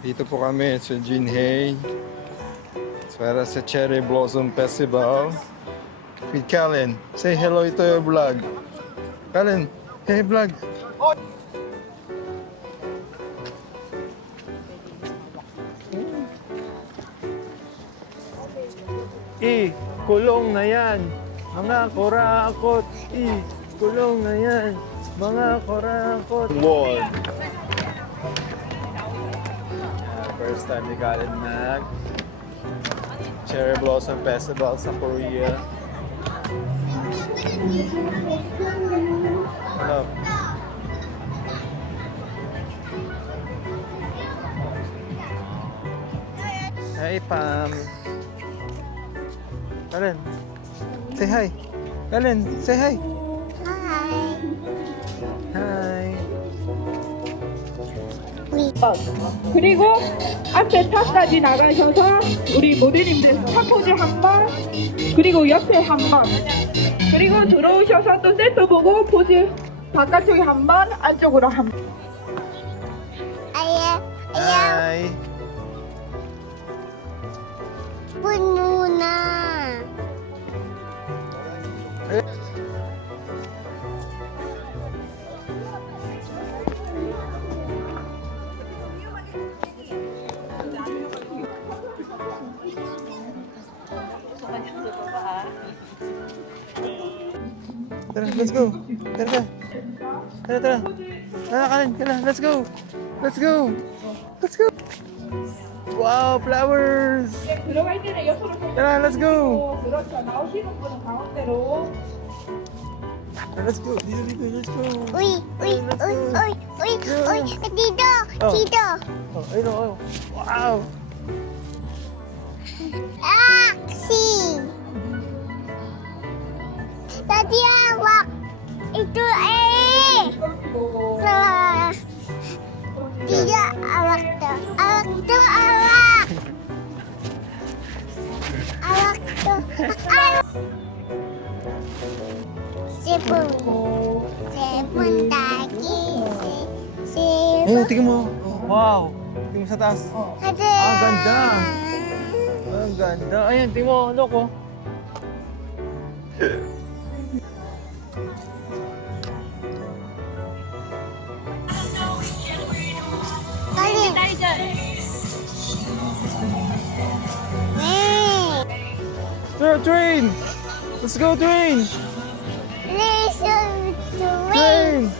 Dito po kami sa Jinhae para sa Cherry Blossom Festival with Kalin. Say hello to your vlog. Kalin, hey vlog. Kulong na yan, mga kurakot. Kulong na yan, mga kurakot. Wall. First time ni Kalin mag Cherry Blossom Festival sa Korea. Hello. Hey Pam. Kalin, say hi. Kalin, say hi. Hi. Hi. 그리고 앞에 탑까지 나가셔서 우리 모델님들 탑포즈 한 번, 그리고 옆에 한 번, 그리고 들어오셔서 또 세트 보고 포즈 바깥쪽에 한 번, 안쪽으로 한 번. Ayan. Hi. Pun muna. Tara, let's go. Tara. Tara. Tara, Kalin, tara, let's go. Let's go. Let's go. Wow, flowers. 들어갈 때는 옆으로 Tara, let's go. 그렇죠. 나오시는 분은 가운데로. Let's go. Dito, let's go. Uy, uy, uy, uy, uy, uy. Dito, Oh. dito. Oh, ayun oh. Wow. Aksi. Tadi awak. Itu Salah. Tidak awak tuh. Awak tuh awak. Awak tuh. Awak. Sepun lagi. Ayun, tingnan mo. Wow. Tingnan mo sa taas. Ada. Ah, ganda. Ang ganda. Ayan, tingnan mo. Look oh. Kali. There, train. Let's go, train. Listen to me. Train.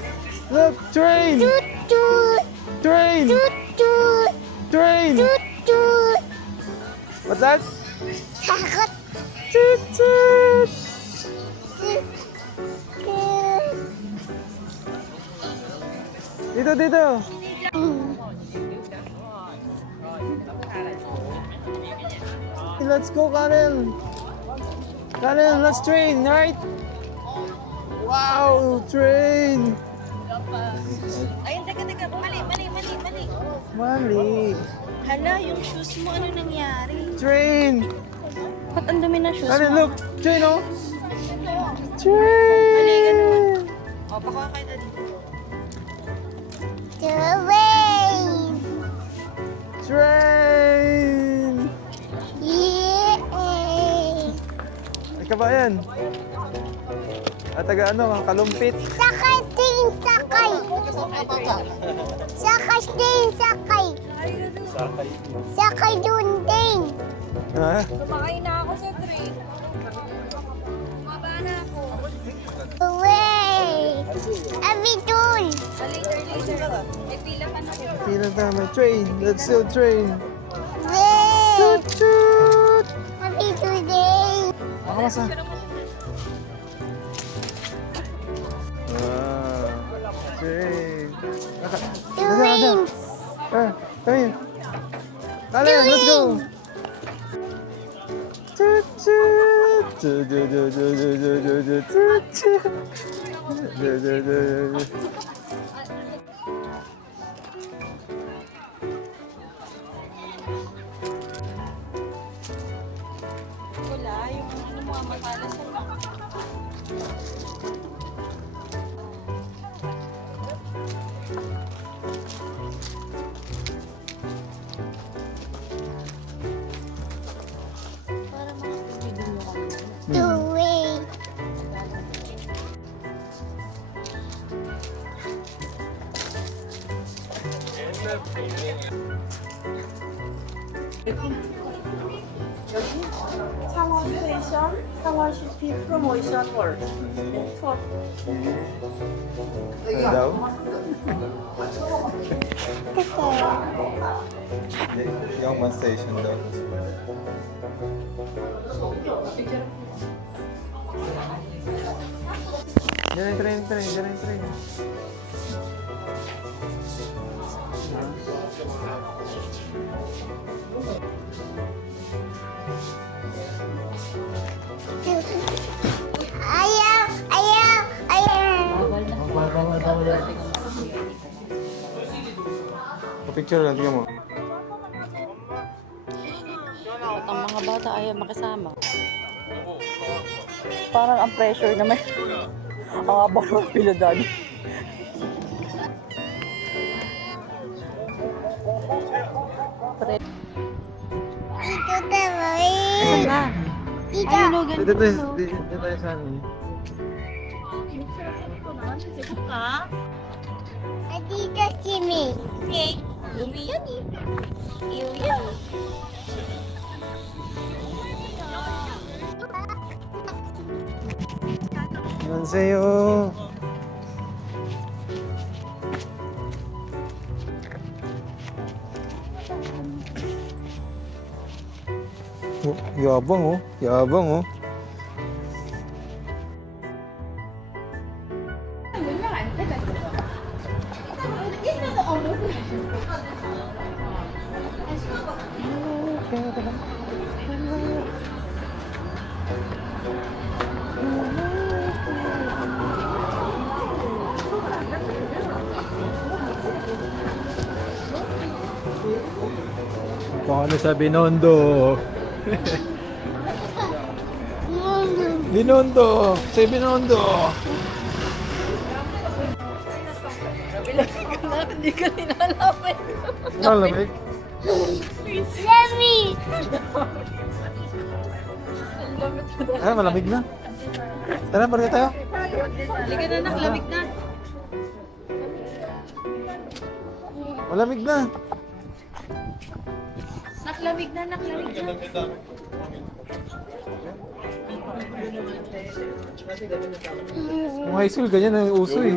Look, train. Toot toot. Train. Toot toot. Train. Toot toot. What's that? Sakot. Toot, toot. Dito. Let's go, Karen. Karen, let's train, right? Wow, train. Ayun, teka. Mali. Mali. Hala, yung shoes mo, ano nangyari? Train. Ba't ang dumi ng shoes Karen, mo? look. Train, oh. Train. O, pakuha kayo na dito. Train. Train. Yay. Ay, kabayan. At taga ano, kalumpit. Sakay din, sakay. Sakay din, sakay. Sakay dun din. Ha? Sumakay na ako sa train. Maba na ako. Away. Abi dun. Later. May pila ka na. Pila tama. Train. Let's go, train. Yay. Toot, toot. Abi today. Makamasa. Train. Twins. Come here. Dale, let's go. Toot, toot. Toot, toot, toot, toot, toot, toot, toot. Wala, yung ano mo, matalas. 상원 스테이션, 상원시티 프로모션 홀. Ano daw? Yongman Station daw. Diyan yung train. Diyan yung train. Ayaw! Ayaw! Ayaw! Picture lang, tingnan mo. At ang mga bata ayaw makisama. Parang ang pressure naman. Ang abang ng pila dali. Dito tayo. Dito. Dito tayo sa ano. Dito Kimi. Yumi yan eh. Yumi yan. 안녕하세요. Yabang oh. Yabang oh. Paano sa Binondo? Binondo! Sa Binondo! Hindi ka nilalapit. Malamig? Lami. Ah, malamig na. Tara, parga tayo. Halika na, naklamig na. Malamig na. Naklamig na. Kung high school, ganyan ang uso eh.